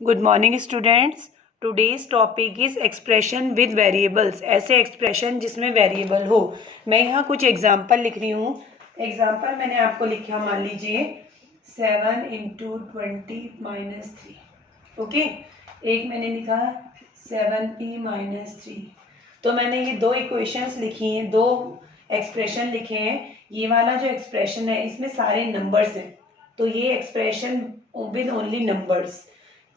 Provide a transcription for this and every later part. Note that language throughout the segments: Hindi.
Good morning students. Today's topic is expression with variables. ऐसे एक्सप्रेशन जिसमें वेरिएबल हो। मैं यहाँ कुछ एग्जांपल लिख रही हूँ। एग्जांपल मैंने आपको लिखा, मान लीजिए 7 इंटू 20-3। ओके, एक मैंने लिखा 7p-3। तो मैंने ये दो इक्वेशंस लिखी हैं, दो एक्सप्रेशन लिखे हैं। ये वाला जो एक्सप्रेशन है इसमें सारे नंबर्स हैं, तो ये एक्सप्रेशन विद ओनली नंबर्स।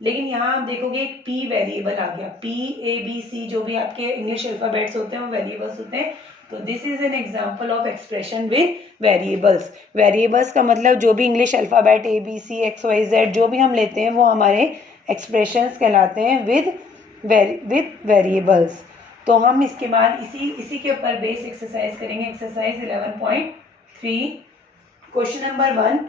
लेकिन यहाँ आप देखोगे एक पी वेरिएबल आ गया। पी, ए, बी, सी जो भी आपके इंग्लिश अल्फाबेट्स होते हैं वो वेरिएबल्स होते हैं। तो this is an example of expression with variables. Variables का मतलब जो भी English alphabet A, B, C, X, Y, Z जो भी हम लेते हैं वो हमारे एक्सप्रेशंस कहलाते हैं विद वेरिएबल्स। तो हम इसके बाद इसी के ऊपर बेस एक्सरसाइज करेंगे। Exercise 11.3 question number 1।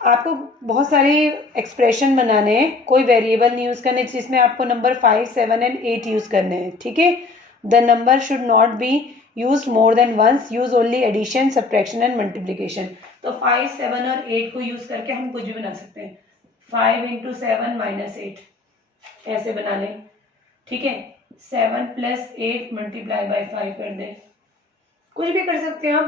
आपको बहुत सारे एक्सप्रेशन बनाने हैं, कोई वेरिएबल नहीं यूज करने, जिसमें आपको नंबर 5, 7 एंड 8 यूज करने हैं। ठीक है, the number should not be use more than once, use only addition, subtraction and multiplication. तो 5, 7 और 8 को यूज करके हम कुछ भी बना सकते हैं। 5 इंटू 7 माइनस 8 ऐसे बना लें। ठीक है, 7 प्लस 8 मल्टीप्लाई बाई 5 कर दें, कुछ भी कर सकते हैं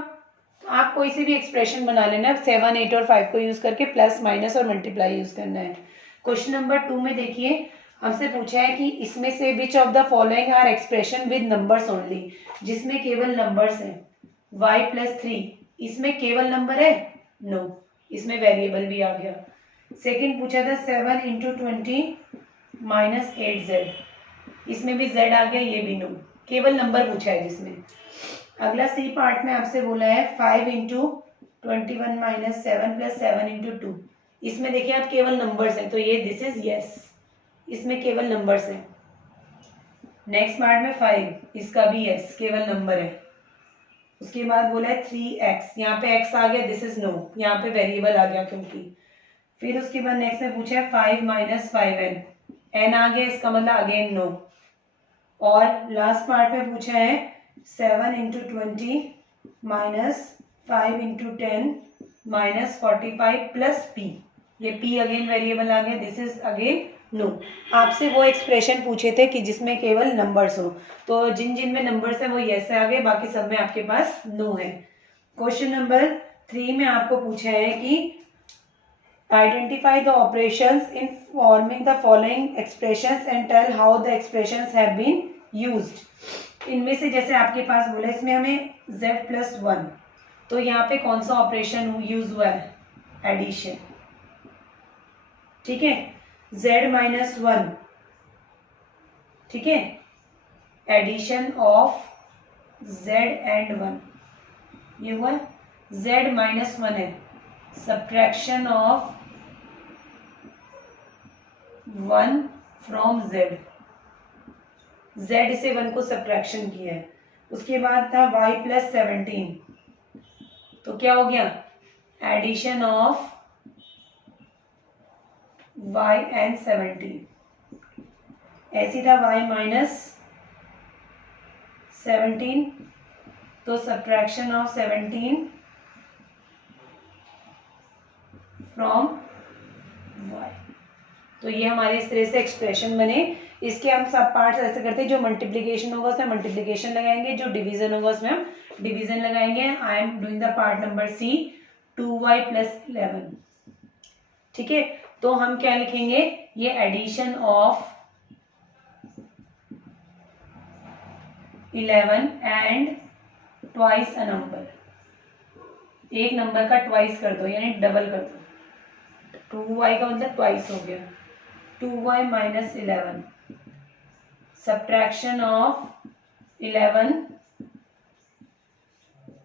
आप कोई सी भी एक्सप्रेशन बना लेना। 7, 8 और 5 को यूज करके प्लस, माइनस और मल्टीप्लाई यूज करना है। क्वेश्चन नंबर 2 में देखिए, हमसे पूछा है कि इसमें से which of the following are expression with numbers only, जिसमें केवल नंबर्स हैं। y प्लस 3, इसमें केवल नंबर है? नो, इसमें वेरिएबल भी आ गया। सेकेंड पूछा था 7 इंटू 20 माइनस 8z, इसमें भी z आ गया, ये भी नो, केवल नंबर पूछा है जिसमें। अगला सी पार्ट में आपसे बोला है 5 इंटू 21 माइनस 7 प्लस 7 इंटू 2, इसमें देखिए आप केवल नंबर्स हैं, तो ये दिस इज यस, इसमें केवल नंबर्स हैं। नेक्स्ट पार्ट में 5, इसका भी यस, केवल नंबर है। उसके बाद बोला है 3x, यहाँ पे x आ गया, दिस इज नो, यहाँ पे वेरिएबल आ गया क्योंकि। फिर उसके बाद नेक्स्ट में पूछा है 5 माइनस 5n, n आ गया, इसका मतलब अगेन नो। और लास्ट पार्ट में पूछा है 7 into 20 minus 5 into 10 minus 45 plus p, ये p अगेन वेरिएबल आ गया, दिस इज अगेन नो। आपसे वो एक्सप्रेशन पूछे थे कि जिसमें केवल नंबर्स हो, तो जिन जिन में नंबर्स है वो यस है आगे, बाकी सब में आपके पास नो है। क्वेश्चन नंबर 3 में आपको पूछा है कि identify the operations in forming the following expressions and tell how the expressions have been used. इनमें से जैसे आपके पास बोला, इसमें हमें z प्लस 1, तो यहाँ पे कौन सा ऑपरेशन यूज हुआ है? एडिशन। ठीक है, z माइनस 1, ठीक है, एडिशन ऑफ z एंड 1, ये हुआ। z माइनस 1 है, subtraction of 1 from z, z से 1 को सब्ट्रैक्शन किया है। उसके बाद था y प्लस 17, तो क्या हो गया? Addition of y and 17। ऐसी था y माइनस 17, तो सब्ट्रैक्शन ऑफ 17 फ्रॉम y। तो ये हमारे इस तरह से एक्सप्रेशन बने। इसके हम सब पार्ट्स ऐसे करते हैं, जो मल्टीप्लीकेशन होगा उसमें मल्टीप्लीकेशन लगाएंगे, जो डिवीजन होगा उसमें हम डिवीजन लगाएंगे। I am doing the part number C, 2y plus 11। ठीक है, तो हम क्या लिखेंगे? ये addition of 11 and twice a number, एक नंबर का ट्वाइस कर दो यानी डबल कर दो। 2y का मतलब ट्वाइस हो गया, 2y minus 11, subtraction of 11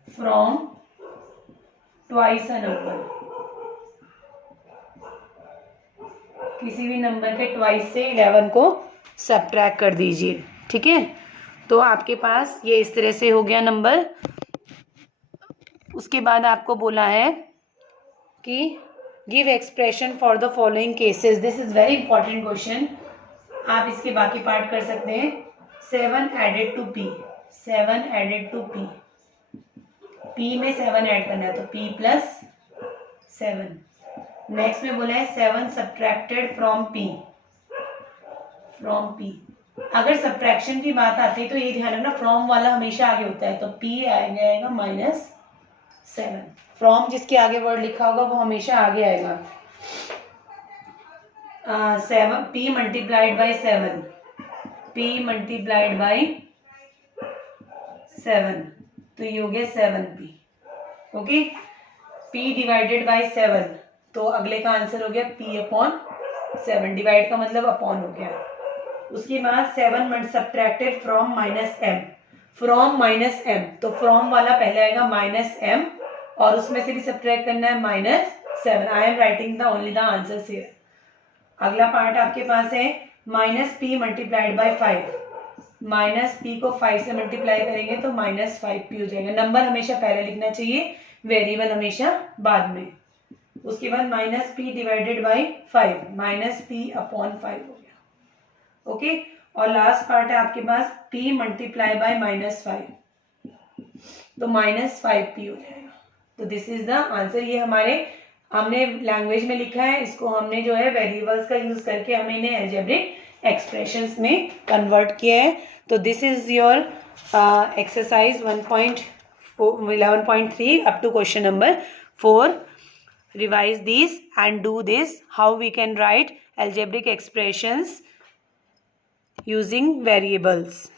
from twice a number, किसी भी नंबर के ट्वाइस से 11 को सब्ट्रैक्ट कर दीजिए। ठीक है, तो आपके पास ये इस तरह से हो गया नंबर। उसके बाद आपको बोला है कि give expression for the following cases. This is very important question, आप इसके बाकी पार्ट कर सकते हैं। 7 added to p, 7 added to p, p में 7 ऐड करना है तो p प्लस 7। नेक्स्ट में बोला है 7 subtracted from p, from P. अगर सब्ट्रैक्शन की बात आती है तो ये ध्यान रखना फ्रॉम वाला हमेशा आगे होता है, तो पी आएगा -7। फ्रॉम जिसके आगे वर्ड लिखा होगा वो हमेशा आगे आएगा। 7 p multiplied by 7, p multiplied by 7, तो ये हो गया 7p। Okay, p divided by 7, तो अगले का आंसर हो गया p अपॉन 7। डिवाइड का मतलब अपॉन हो गया। उसके बाद 7 subtracted from -m, from -m, तो फ्रॉम वाला पहले आएगा -m और उसमें से भी सब्ट्रैक्ट करना है -7। I am writing the only the answer here. अगला पार्ट आपके पास है -p मल्टीप्लाइड बाई 5, -p को 5 से मल्टीप्लाई करेंगे तो -5p हो जाएगा। नंबर हमेशा पहले लिखना चाहिए, वेरिएबल हमेशा बाद में। उसके बाद -p divided by 5, -p upon 5 हो गया। ओके, और लास्ट पार्ट है आपके पास p मल्टीप्लाई बाई -5, तो -5p हो जाएगा। तो दिस इज द आंसर। ये हमने लैंग्वेज में लिखा है, इसको हमने जो है वेरिएबल्स का यूज करके हमने इन्हें अलजेब्रिक एक्सप्रेशंस में कन्वर्ट किया है। तो this is your exercise 11.3 up to question number 4। revise these and do this, how we can write algebraic expressions using variables.